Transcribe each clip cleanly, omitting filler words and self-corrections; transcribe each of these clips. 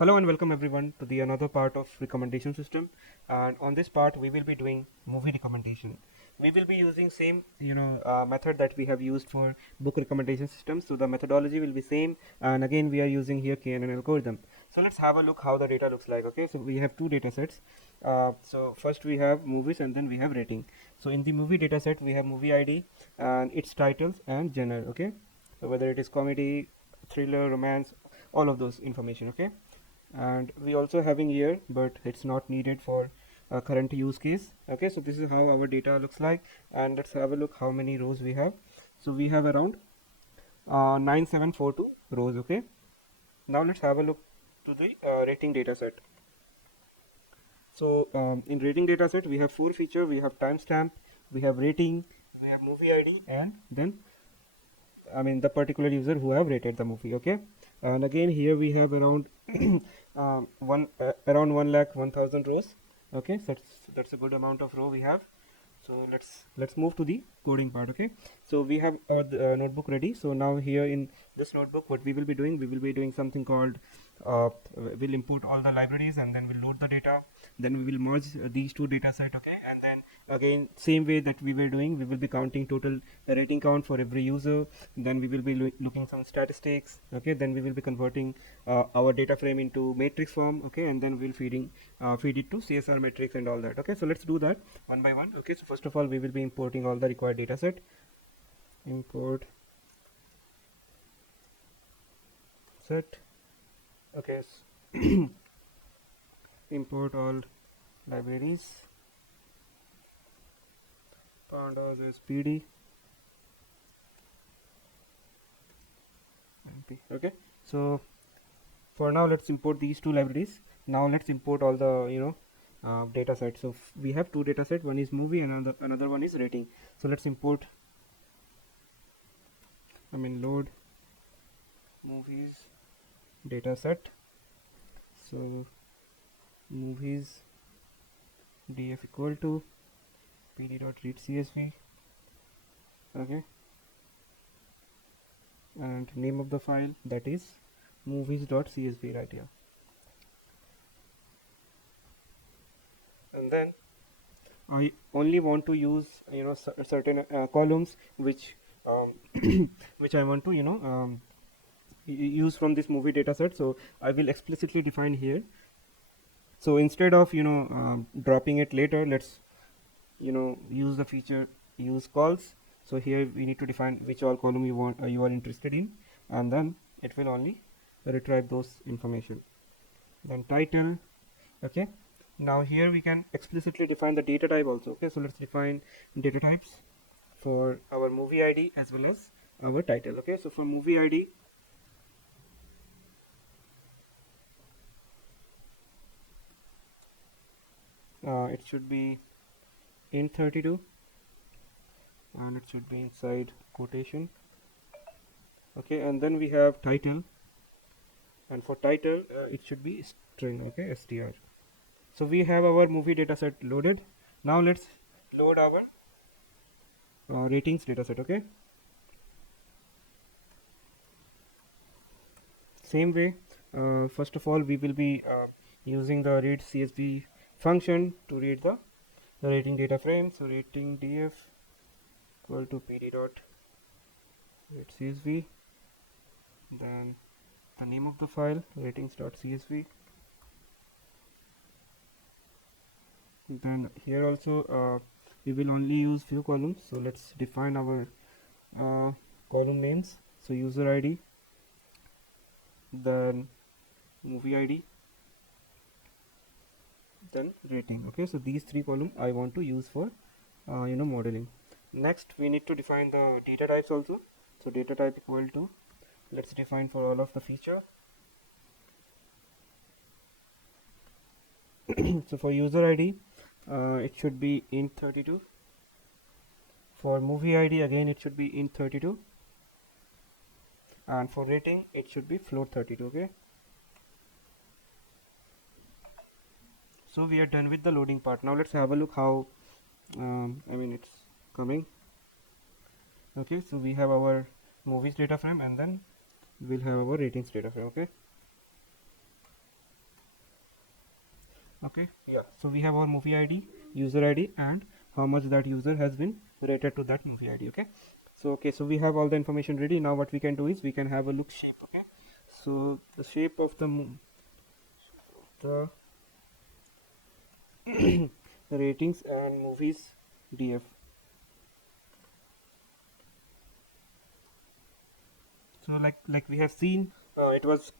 Hello and welcome everyone to the another part of recommendation system, and on this part we will be doing movie recommendation. We will be using same method that we have used for book recommendation system. So the methodology will be same, and again we are using here KNN algorithm. So let's have a look how the data looks like. Okay, so we have two data sets. So first we have movies and then we have rating. So in the movie data set we have movie ID and its titles and genre. Okay, so whether it is comedy, thriller, romance, all of those information. Okay, and we also having here, but it's not needed for current use case. Okay, so this is how our data looks like, and let's have a look how many rows we have. So we have around 9742 rows. Okay, now let's have a look to the rating data set. So in rating data set we have four feature. We have timestamp, we have rating, we have movie ID, and then the particular user who have rated the movie. Okay, and again here we have around around 1,01,000 rows. Okay, so that's a good amount of row we have. So let's move to the coding part. Okay, so we have our notebook ready. So now here in this notebook, what we will be doing, we will be doing something called we'll import all the libraries, and then we'll load the data, then we will merge these two data set. Okay, and then again same way that we were doing, we will be counting total rating count for every user, then we will be looking some statistics. Okay, then we will be converting our data frame into matrix form. Okay, and then we'll feed it to CSR matrix and all that. Okay, so let's do that one by one. Okay, so first of all we will be importing all the required data set. Import set. Okay, import all libraries. Pandas is PD. Okay, so for now let's import these two libraries. Now let's import all the data sets. So we have two data set, one is movie and another one is rating. So let's import load movies data set. So movies df equal to pd.read.csv. Okay, and name of the file, that is movies.csv right here. And then I only want to use certain columns which which I want to use from this movie data set. So I will explicitly define here. So instead of dropping it later, let's use the feature use calls. So here we need to define which all column you are interested in, and then it will only retrieve those information. Then title. Okay, now here we can explicitly define the data type also. Okay, so let's define data types for our movie ID as well as our title. Okay, so for movie ID, it should be int32, and it should be inside quotation. Okay, and then we have title, and for title it should be string. Okay, str. So we have our movie dataset loaded. Now let's load our ratings dataset. Okay, same way. First of all, we will be using the read CSV function to read the rating data frame. So rating df equal to pd dot read CSV, then the name of the file ratings.csv. Then here also we will only use few columns, so let's define our column names. So user ID, then movie ID, then rating. Okay, so these three columns I want to use for modeling. Next we need to define the data types also. So data type equal to, let's define for all of the feature. So for user ID it should be int32. For movie ID again it should be int32, and for rating it should be float32. Okay, so we are done with the loading part. Now let's have a look how it's coming. Okay, so we have our movies data frame, and then we'll have our ratings data frame. Okay, Okay, yeah, so we have our movie id, user id, and how much that user has been rated to that movie id. Okay, so we have all the information ready. Now what we can do is we can have a look shape. Okay, so the shape of the ratings and movies df. So like we have seen, it was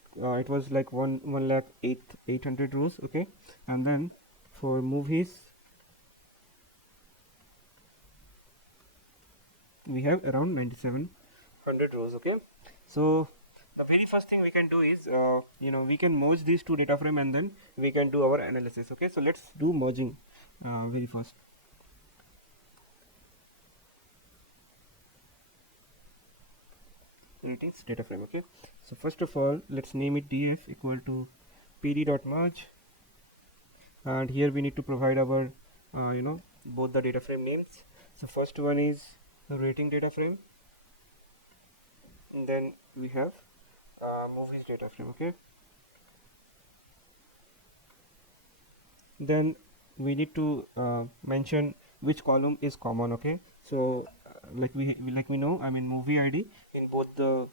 like one lakh 800 rows. Okay, and then for movies we have around 9700 rows. Okay, so the very first thing we can do is we can merge these two data frame and then we can do our analysis. Okay, so let's do merging very first. Ratings data frame. Okay, so first of all let's name it df equal to pd.merge, and here we need to provide our both the data frame names. So first one is the rating data frame, and then we have movies data frame. Okay, then we need to mention which column is common. Okay, so like we know, I mean, movie id in both the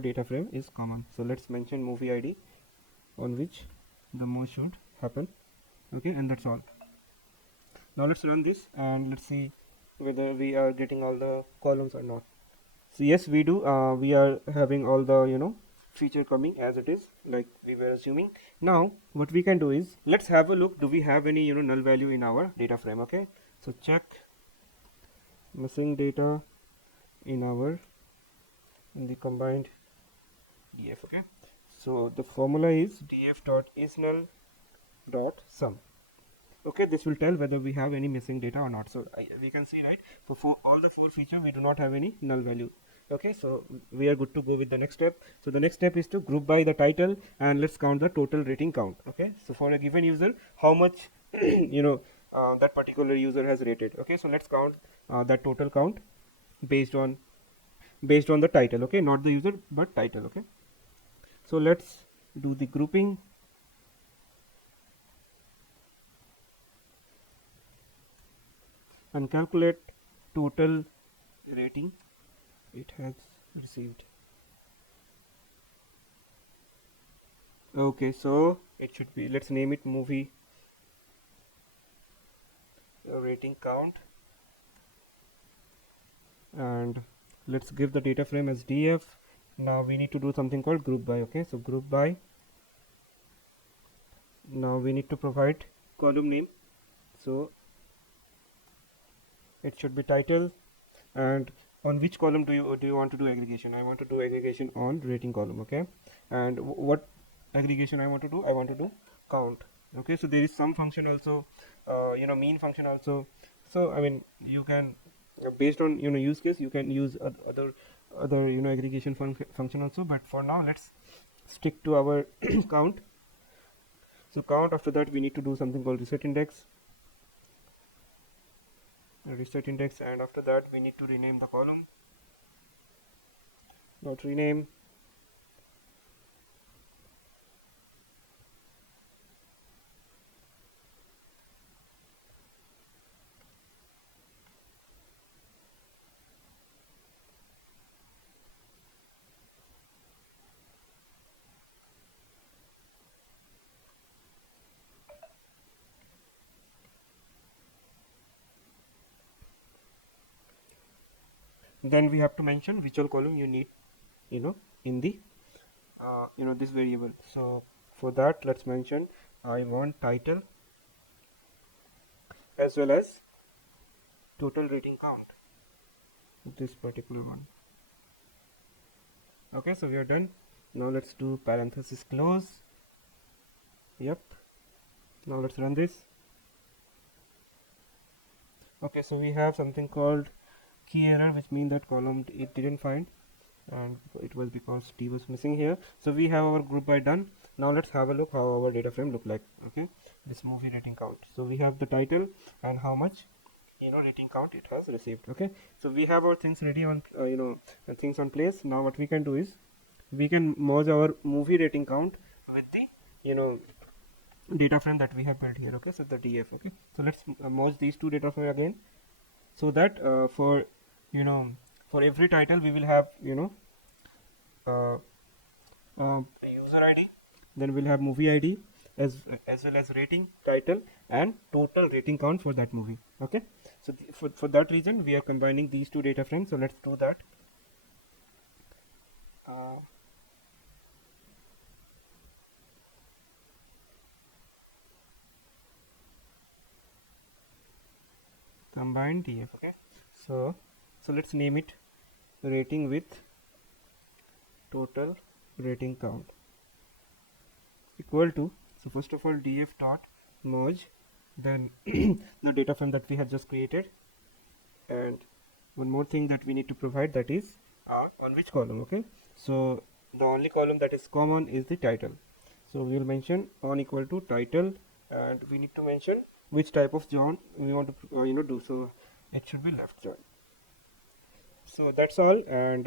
data frame is common, so let's mention movie id on which the merge should happen. Okay, and that's all. Now let's run this and let's see whether we are getting all the columns or not. So yes, we do. We are having all the feature coming as it is, like we were assuming. Now what we can do is let's have a look. Do we have any null value in our data frame? Okay, so check missing data in the combined df. Okay, so the formula is df dot is null dot sum. Okay, this will tell whether we have any missing data or not. So we can see, right, for all the four features we do not have any null value. Okay, so we are good to go with the next step. So the next step is to group by the title and let's count the total rating count. Okay, so for a given user, how much that particular user has rated. Okay, so let's count that total count based on the title. Okay, not the user but title. Okay, so let's do the grouping and calculate total rating it has received. Okay, so it should be, let's name it movie rating count, and let's give the data frame as df. Now we need to do something called group by. Okay, so group by, now we need to provide column name, so it should be title. And on which column do you want to do aggregation? I want to do aggregation on rating column. Okay, and what aggregation I want to do? I want to do count. Okay, so there is some function also, mean function also. So I mean, you can based on use case, you can use other aggregation function also, but for now let's stick to our count. So count, after that we need to do something called reset index, and after that we need to rename the column, not rename. Then we have to mention which all column you need in the this variable. So for that, let's mention I want title as well as total rating count, this particular one. Okay, so we are done. Now let's do parenthesis close. Yep, now let's run this. Okay, so we have something called key error, which means that column it didn't find, and it was because t was missing here. So we have our group by done. Now let's have a look how our data frame look like. Okay, this movie rating count. So we have the title and how much rating count it has received. Okay, so we have our things ready on things on place. Now what we can do is we can merge our movie rating count with the data frame that we have built here. Okay, so the df. Okay, so let's merge these two data frame again, so that for you know for every title we will have uh, a user id, then we'll have movie id, as well as rating, title, and total rating count for that movie. Okay, so for that reason we are combining these two data frames. So let's do that. uh, Combine df. Okay, so let's name it rating with total rating count equal to, so first of all df dot merge, then the data frame that we have just created, and one more thing that we need to provide, that is on which column. Okay, so the only column that is common is the title, so we will mention on equal to title, and we need to mention which type of join we want to do, so it should be left join. So that's all, and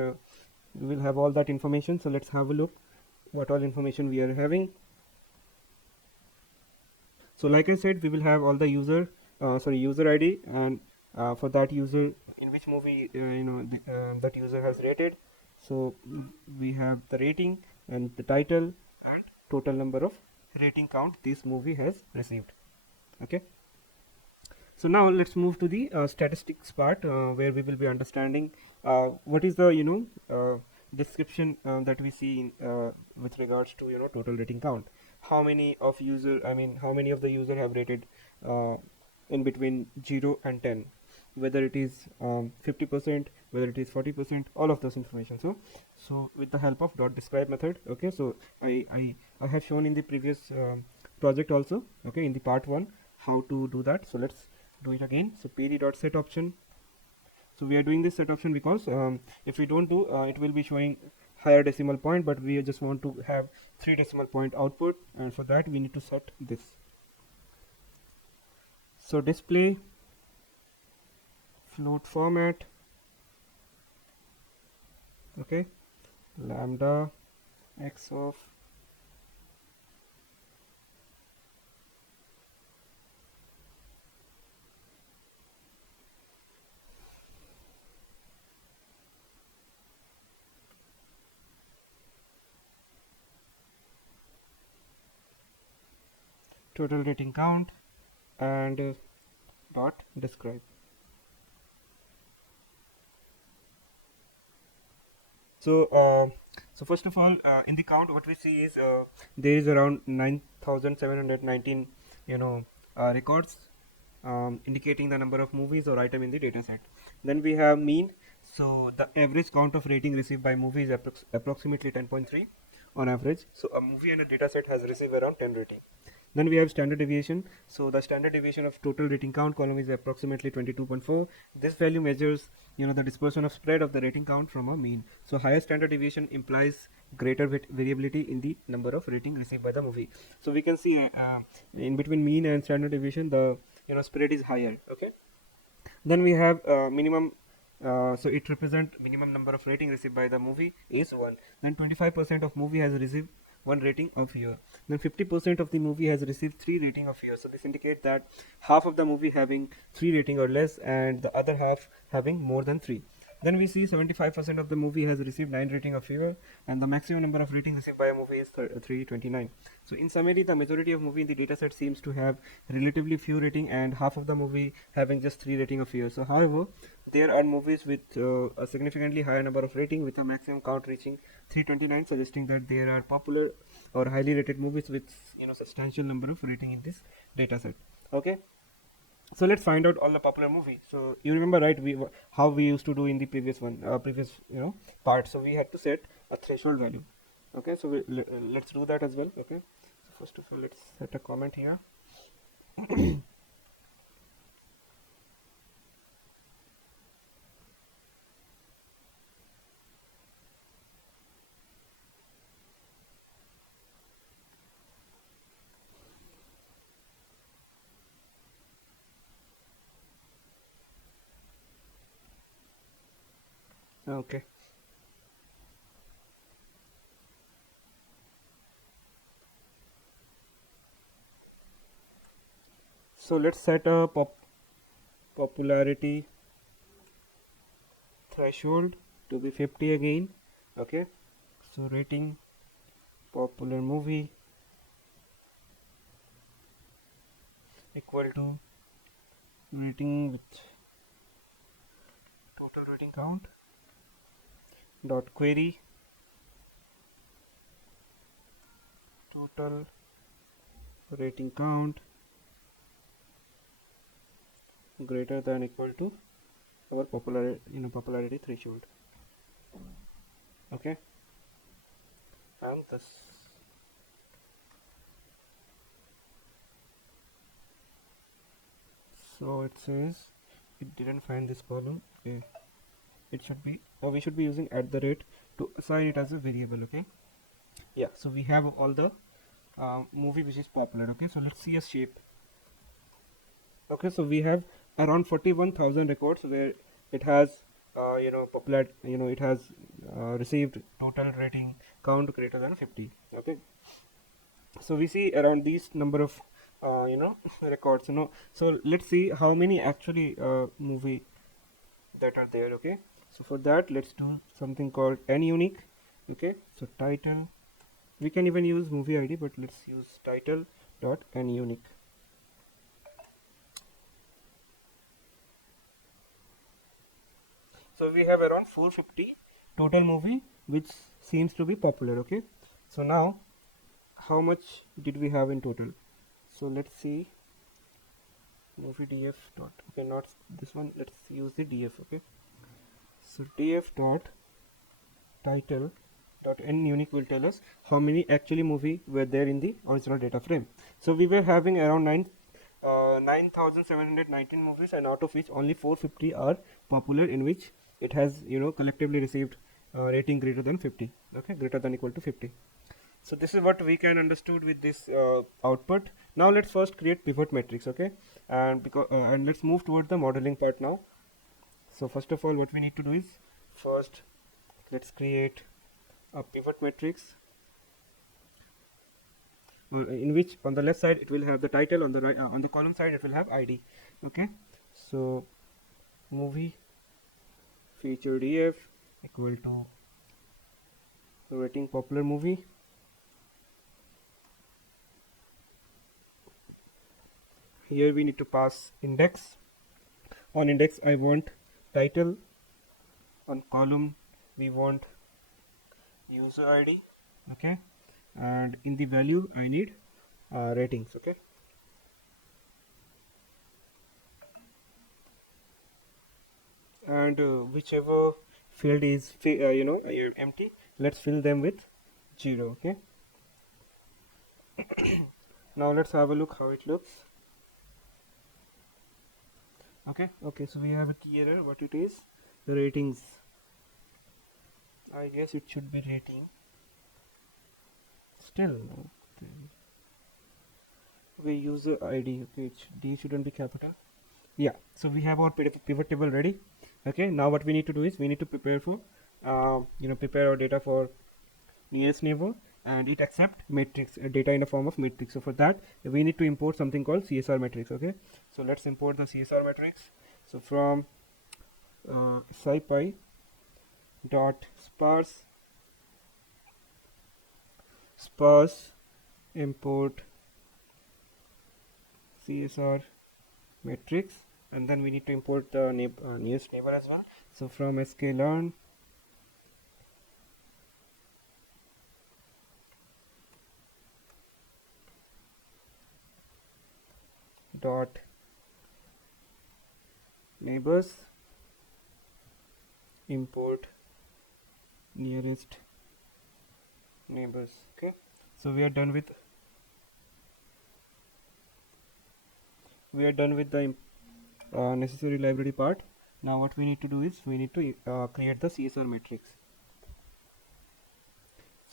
we will have all that information. So let's have a look what all information we are having. So like I said, we will have all the user id, and for that user, in which movie that user has rated. So we have the rating and the title and total number of rating count this movie has received. Okay, so now let's move to the statistics part, where we will be understanding what is the description that we see with regards to total rating count. How many of how many of the user have rated uh, in between 0 and 10, whether it is 50%, whether it is 40%, all of those information. So with the help of dot describe method. Okay, so I have shown in the previous project also, okay, in the part 1, how to do that. So let's do it again. So pd dot set option. So we are doing this set option because if we don't do, it will be showing higher decimal point, but we just want to have 3 decimal point output, and for that we need to set this. So display float format. Okay, lambda x of total rating count, and dot describe. So first of all, in the count, what we see is there is around 9,719 records, indicating the number of movies or item in the dataset. Then we have mean. So the average count of rating received by movie is approximately 10.3 on average. So a movie in a dataset has received around 10 rating. Then we have standard deviation. So the standard deviation of total rating count column is approximately 22.4. This value measures the dispersion of spread of the rating count from a mean. So higher standard deviation implies greater variability in the number of rating received by the movie. So we can see in between mean and standard deviation, the spread is higher. Okay, then we have minimum. So it represent minimum number of rating received by the movie is 1. Then 25% of movie has received 1 rating of year. Then 50% of the movie has received 3 rating of year. So this indicates that half of the movie having 3 rating or less, and the other half having more than 3. Then we see 75% of the movie has received 9 rating of year, and the maximum number of rating received by a movie is 329. So in summary, the majority of movie in the dataset seems to have relatively few rating, and half of the movie having just 3 rating of year. So however, there are movies with a significantly higher number of rating, with a maximum count reaching 329, suggesting that there are popular or highly rated movies with substantial number of rating in this dataset. Okay, so let's find out all the popular movie. So you remember, right, how we used to do in the previous part. So we had to set a threshold value. Okay, so let's do that as well. Okay, so first of all, let's set a comment here. Okay, So let's set a popularity threshold to be 50 again. Okay, so rating popular movie equal to rating with total rating count dot query total rating count greater than equal to our popularity threshold. Okay, and this. So it says it didn't find this column. Okay, it should be, or we should be using at the rate to assign it as a variable. Okay, yeah, so we have all the movie which is popular. Okay, so let's see a shape. Okay, so we have around 41,000 records where it has popular, it has received total rating count greater than 50. Okay, so we see around these number of records. So let's see how many actually movie that are there. Okay, so for that let's do something called n unique. Okay, so title, we can even use movie id, but let's use title dot n unique. So we have around 450 total movie which seems to be popular. Okay, so now how much did we have in total? So let's see movie df dot, okay, not this one, let's use the df. Okay, so df dot title dot n unique will tell us how many actually movie were there in the original data frame. So we were having around 9,719 movies, and out of which only 450 are popular, in which it has collectively received rating greater than 50. Okay, greater than equal to 50. So this is what we can understood with this output. Now let's first create pivot matrix. Okay, and let's move towards the modeling part now. So first of all, what we need to do is, first let's create a pivot matrix in which on the left side it will have the title, on the right on the column side it will have id. Okay, so movie feature df equal to rating popular movie. Here we need to pass index. On index I want title, on column we want user id. Okay, and in the value I need ratings. Okay, and whichever field is empty, let's fill them with 0. Okay, now let's have a look how it looks. Okay, so we have a key error. What it is? Ratings. I guess it should be rating. Still, okay, user ID. Okay, D shouldn't be capital. Yeah, so we have our pivot table ready. Okay, now what we need to do is we need to prepare for prepare our data for nearest neighbor, and it accept matrix data in the form of matrix. So for that we need to import something called CSR matrix. Okay, so let's import the CSR matrix. So from scipy dot sparse import CSR matrix, and then we need to import the nearest neighbor as well. So from sklearn dot neighbors import nearest neighbors. Okay, so we are done with the necessary library part. Now what we need to do is we need to create the CSR matrix.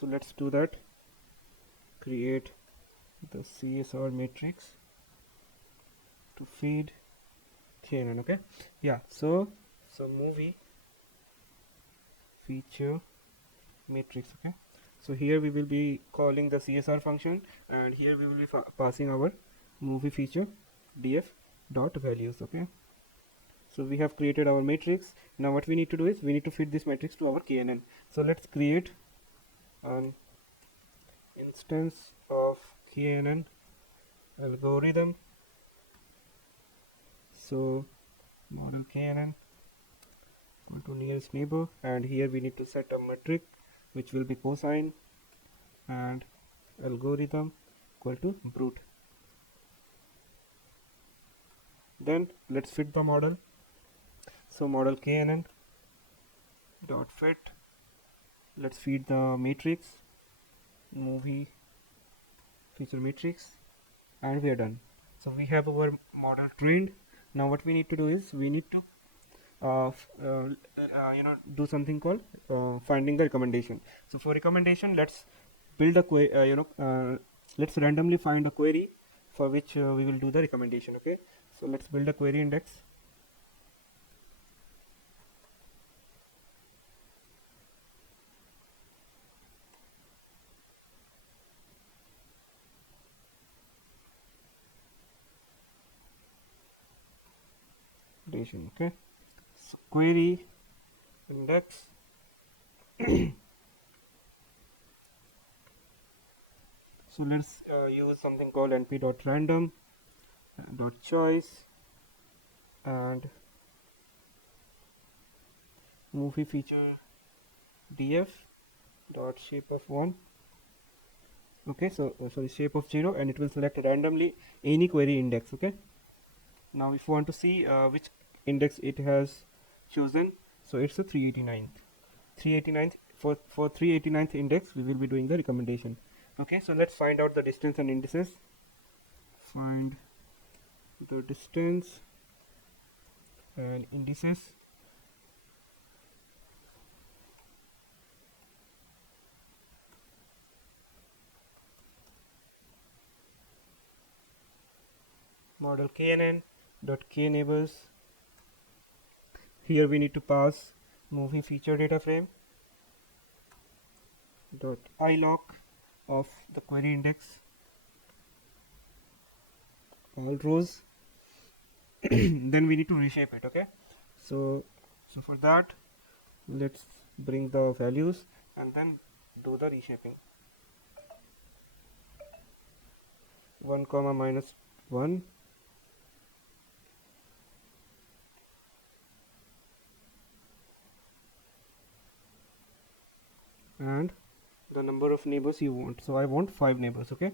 So let's do that. Create the CSR matrix to feed CNN. Okay, yeah, so movie feature matrix. Okay, so here we will be calling the CSR function, and here we will be passing our movie feature. df dot values. Okay, so we have created our matrix. Now what we need to do is we need to fit this matrix to our knn. So let's create an instance of knn algorithm. So model knn equal to nearest neighbor, and here we need to set a metric which will be cosine, and algorithm equal to brute. Then let's fit the model. So model knn dot fit, let's feed the matrix, movie feature matrix, and we are done. So we have our model trained. Now what we need to do is we need to do something called finding the recommendation. So for recommendation, let's build a let's randomly find a query for which we will do the recommendation. Okay, so let's build a query index. Okay, so query index so let's use something called np.random dot choice and movie feature df dot shape of 1. Okay, so sorry, shape of 0, and it will select randomly any query index. Okay, now if you want to see which index it has chosen, so it's a 389th. For 389th index we will be doing the recommendation. Okay, so let's find out the distance and indices. Find the distance and indices. Model knn dot k neighbors. Here we need to pass movie feature data frame dot iloc of the query index, all rows. Then we need to reshape it. Okay, so for that let's bring the values and then do the reshaping. 1 comma minus 1, and the number of neighbors you want. So I want 5 neighbors. Okay,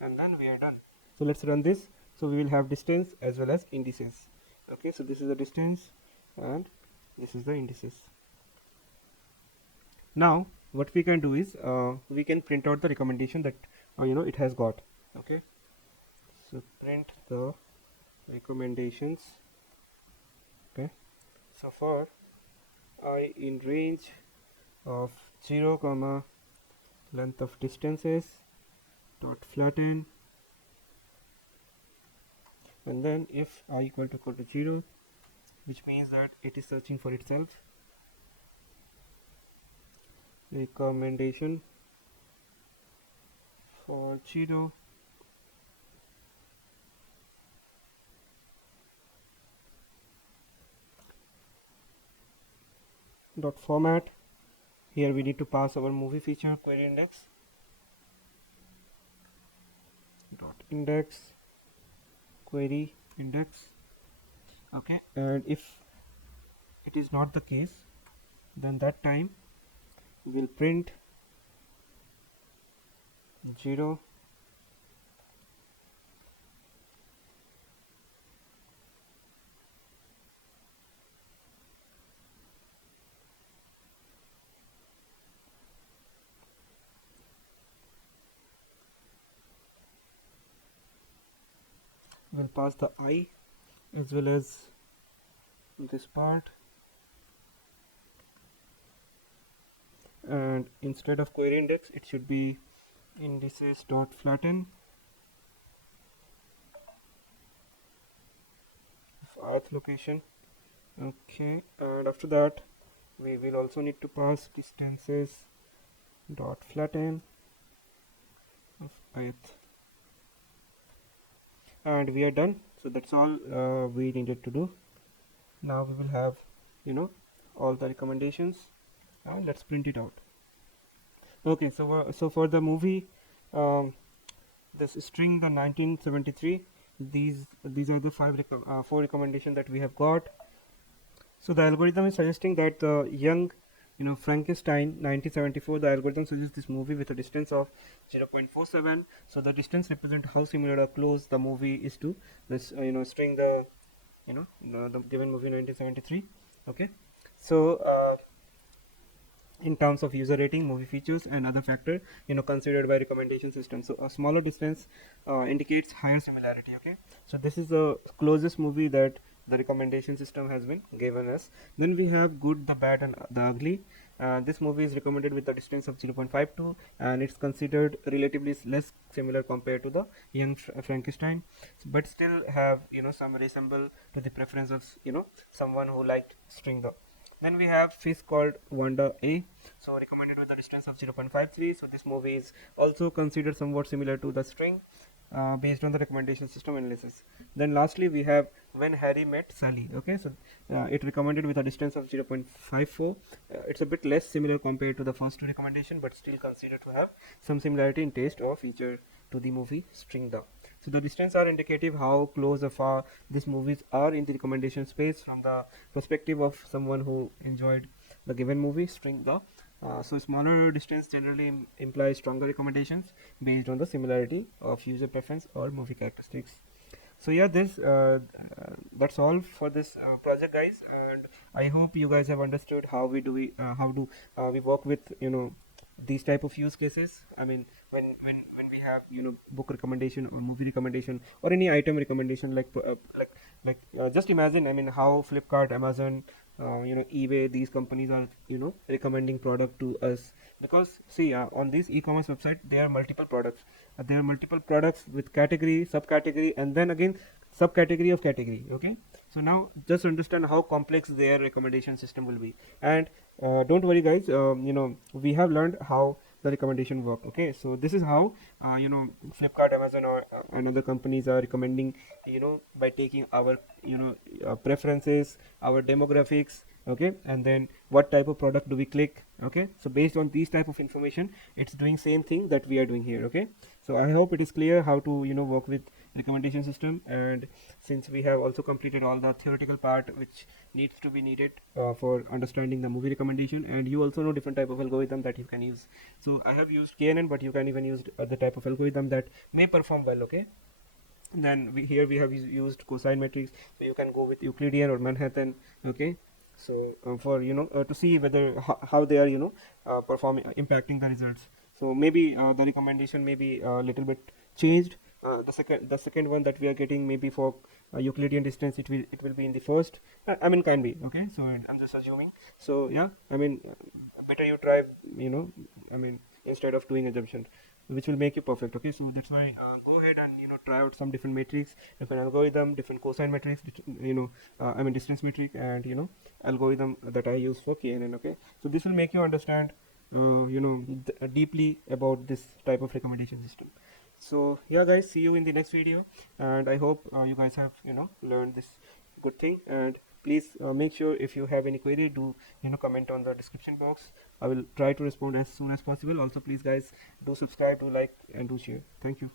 and then we are done. So let's run this. So we will have distance as well as indices. Okay, so this is the distance and this is the indices. Now what we can do is we can print out the recommendation that it has got. Okay, so print the recommendations. Okay, so for I in range of 0 comma length of distances dot flatten, and then if I equal to 0, which means that it is searching for itself, recommendation for 0 dot format. Here we need to pass our movie feature query index dot index query index. Okay, and if it is not the case, then that time we'll print 0 we'll pass the I as well as this part, and instead of query index it should be indices dot flatten of ith location. Okay, and after that we will also need to pass distances dot flatten of ith, and we are done. So that's all we needed to do. Now we will have, you know, all the recommendations, and let's print it out. Okay, so for the movie, um, this string the 1973, these are the four recommendations that we have got. So the algorithm is suggesting that the young, Frankenstein 1974, the algorithm suggests this movie with a distance of 0.47. So the distance represents how similar or close the movie is to this, string the given movie 1973. Okay, so in terms of user rating, movie features, and other factor, considered by recommendation system. So a smaller distance indicates higher similarity. Okay, so this is the closest movie that the recommendation system has been given us. Then we have good, the bad, and the ugly. This movie is recommended with a distance of 0.52, and it's considered relatively less similar compared to the young Frankenstein, but still have some resemble to the preference of someone who liked string the. Then we have fish called Wanda A, so recommended with a distance of 0.53. So this movie is also considered somewhat similar to the string based on the recommendation system analysis. Then lastly we have When Harry Met Sally. Okay, so it recommended with a distance of 0.54. It's a bit less similar compared to the first two recommendation, but still considered to have some similarity in taste or feature to the movie String the. So the distance are indicative how close or far these movies are in the recommendation space from the perspective of someone who enjoyed the given movie String the. So smaller distance generally implies stronger recommendations based on the similarity of user preference or movie characteristics. So yeah, that's all for this project, guys, and I hope you guys have understood how we work with these type of use cases. I mean, when we have book recommendation or movie recommendation or any item recommendation, just imagine, I mean, how Flipkart, Amazon, eBay, these companies are recommending product to us, because see, on this e-commerce website there are multiple products. There are multiple products with category, subcategory, and then again subcategory of category. Okay, so now just understand how complex their recommendation system will be. And don't worry, guys, we have learned how the recommendation work. Okay, so this is how Flipkart, Amazon, or and other companies are recommending, by taking our preferences, our demographics. Okay, and then what type of product do we click. Okay, so based on these type of information, it's doing same thing that we are doing here. Okay, so I hope it is clear how to work with recommendation system. And since we have also completed all the theoretical part which needs to be needed for understanding the movie recommendation, and you also know different type of algorithm that you can use. So I have used KNN, but you can even use other type of algorithm that may perform well. Okay, then here we have used cosine matrix, so you can go with Euclidean or Manhattan. Okay, so for to see whether how they are performing, impacting the results. So maybe the recommendation may be a little bit changed. The second one that we are getting, maybe for Euclidean distance, it will be in the first. I mean, can be. Okay, so I'm just assuming. So yeah, I mean, better you try, I mean, instead of doing assumption, which will make you perfect. Okay, so that's why go ahead and try out some different metrics, different algorithm, different cosine metrics, I mean distance metric, and algorithm that I use for KNN. Okay, so this will make you understand deeply about this type of recommendation system. So yeah, guys, see you in the next video, and I hope you guys have learned this good thing. And please make sure, if you have any query, do comment on the description box. I will try to respond as soon as possible. Also, please guys, do subscribe, do like, and do share. Thank you.